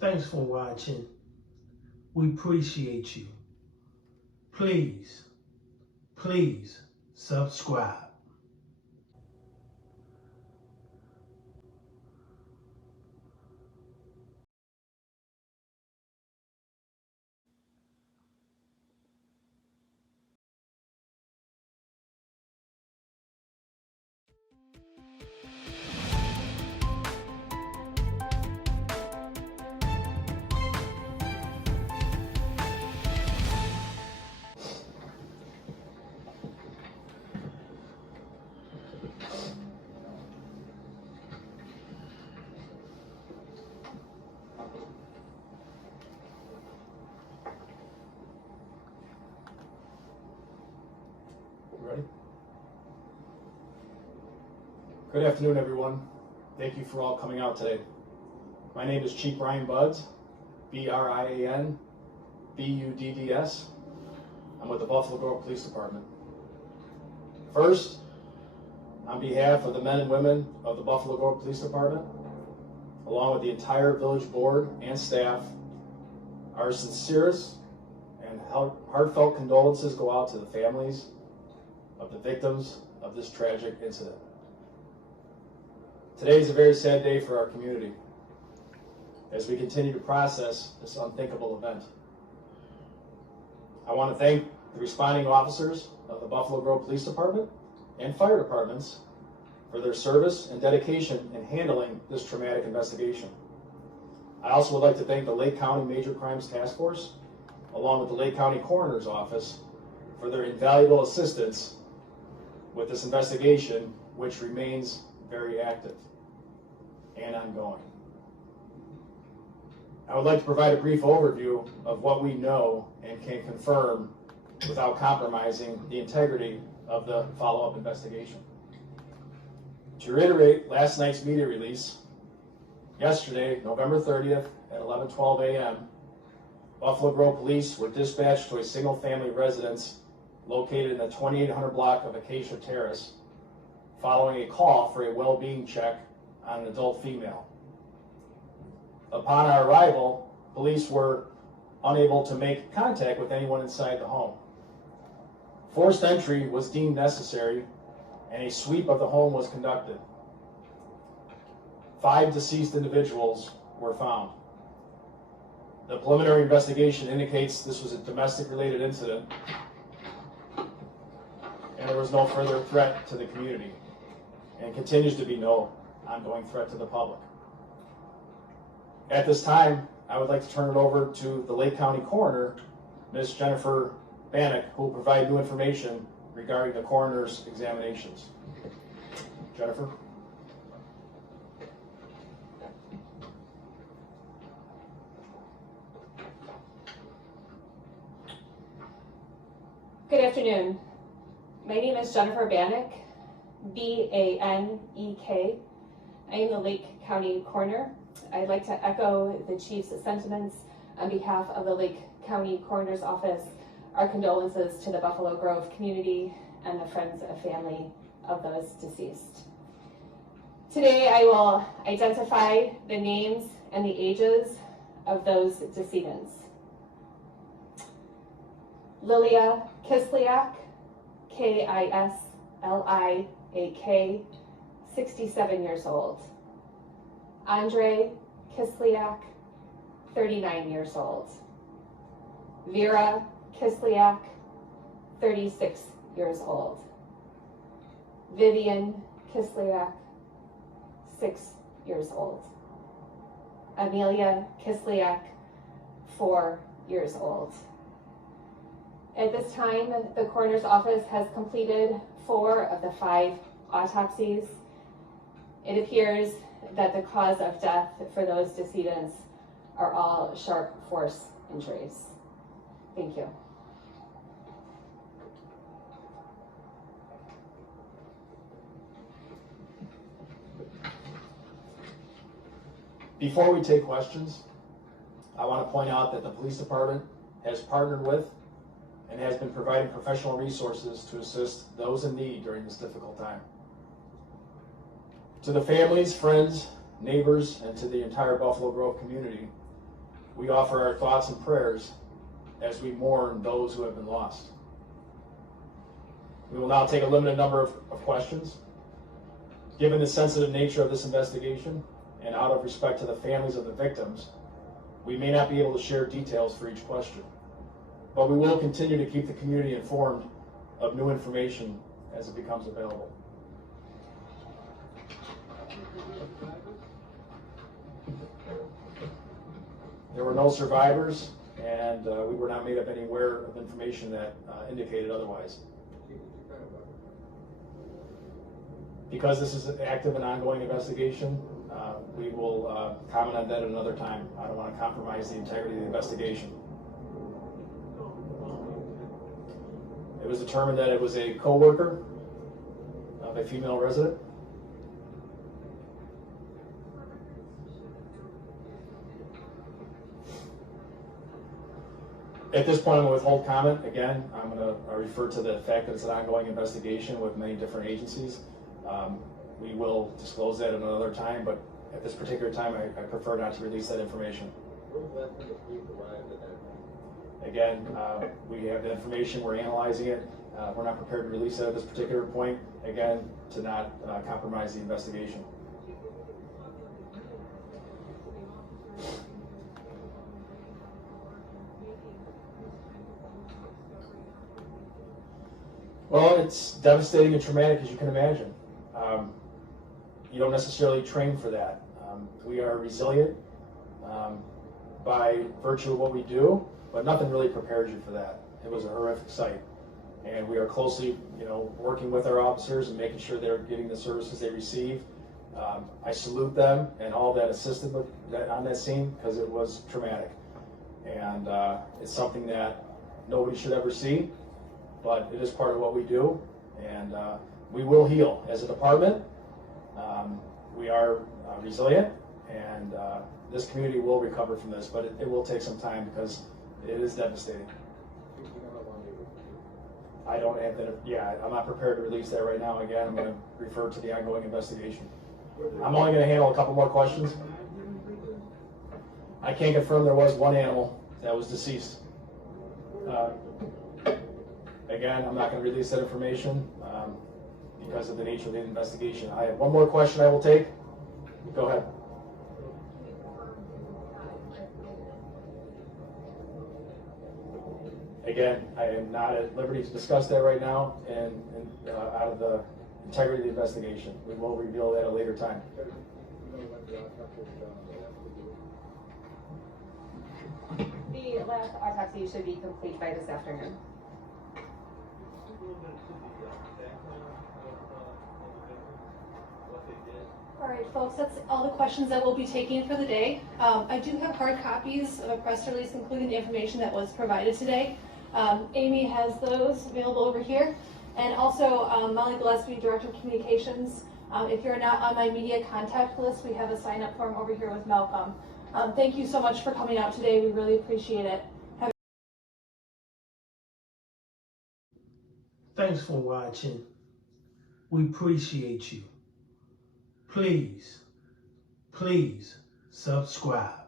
Thanks for watching. We appreciate you. Please subscribe. Ready? Good afternoon, everyone. Thank you for all coming out today. My name is Chief Brian Budds, B-R-I-A-N, B-U-D-D-S. I'm with the Buffalo Grove Police Department. First, on behalf of the men and women of the Buffalo Grove Police Department, along with the entire village board and staff, our sincerest and heartfelt condolences go out to the families of the victims of this tragic incident. Today is a very sad day for our community as we continue to process this unthinkable event. I want to thank the responding officers of the Buffalo Grove Police Department and fire departments for their service and dedication in handling this traumatic investigation. I also would like to thank the Lake County Major Crimes Task Force, along with the Lake County Coroner's Office, for their invaluable assistance with this investigation, which remains very active and ongoing. I would like to provide a brief overview of what we know and can confirm without compromising the integrity of the follow-up investigation. To reiterate last night's media release, yesterday, November 30th at 11:12 a.m., Buffalo Grove Police were dispatched to a single-family residence located in the 2800 block of Acacia Terrace, following a call for a well-being check on an adult female. Upon our arrival, police were unable to make contact with anyone inside the home. Forced entry was deemed necessary, and a sweep of the home was conducted. 5 deceased individuals were found. The preliminary investigation indicates this was a domestic-related incident, and there was no further threat to the community, and continues to be no ongoing threat to the public. At this time, I would like to turn it over to the Lake County Coroner, Ms. Jennifer Bannock, who will provide new information regarding the coroner's examinations. Jennifer? Good afternoon. My name is Jennifer Bannock, B-A-N-E-K. I am the Lake County Coroner. I'd like to echo the Chief's sentiments on behalf of the Lake County Coroner's Office, our condolences to the Buffalo Grove community and the friends and family of those deceased. Today I will identify the names and the ages of those decedents. Lilia Kislyak, K-I-S-L-I-A-K, 67 years old. Andre Kislyak, 39 years old. Vera Kislyak, 36 years old. Vivian Kislyak, 6 years old. Amelia Kislyak, 4 years old. At this time, the coroner's office has completed 4 of the 5 autopsies. It appears that the cause of death for those decedents are all sharp force injuries. Thank you. Before we take questions, I want to point out that the police department has partnered with and has been providing professional resources to assist those in need during this difficult time. To the families, friends, neighbors, and to the entire Buffalo Grove community, we offer our thoughts and prayers as we mourn those who have been lost. We will now take a limited number of questions. Given the sensitive nature of this investigation, and out of respect to the families of the victims, we may not be able to share details for each question, but we will continue to keep the community informed of new information as it becomes available. There were no survivors, and we were not made up anywhere of information that indicated otherwise. Because this is an active and ongoing investigation, we will comment on that at another time. I don't want to compromise the integrity of the investigation. It was determined that it was a co-worker of a female resident. At this point, I'm going to withhold comment. Again, I'm going to refer to the fact that it's an ongoing investigation with many different agencies. We will disclose that at another time, but at this particular time, I prefer not to release that information. Again, we have the information, we're analyzing it. We're not prepared to release it at this particular point, again, to not compromise the investigation. Well, it's devastating and traumatic, as you can imagine. You don't necessarily train for that. We are resilient by virtue of what we do, but nothing really prepares you for that. It was a horrific sight, and we are closely, working with our officers and making sure they're getting the services they receive. I salute them and all that assisted with that on that scene, because it was traumatic, and it's something that nobody should ever see, but it is part of what we do, and we will heal as a department. We are resilient, and this community will recover from this, but it will take some time because it is devastating. I don't have that. Yeah, I'm not prepared to release that right now. Again, I'm going to refer to the ongoing investigation. I'm only going to handle a couple more questions. I can confirm there was one animal that was deceased. Again, I'm not going to release that information because of the nature of the investigation. I have one more question I will take. Go ahead. Again, I am not at liberty to discuss that right now, and out of the integrity of the investigation. We will reveal that at a later time. The last autopsy should be complete by this afternoon. All right, folks, that's all the questions that we'll be taking for the day. I do have hard copies of a press release, including the information that was provided today. Amy has those available over here. And also, Molly Gillespie, Director of Communications. If you're not on my media contact list, we have a sign-up form over here with Malcolm. Thank you so much for coming out today. We really appreciate it. Thanks for watching. We appreciate you. Please subscribe.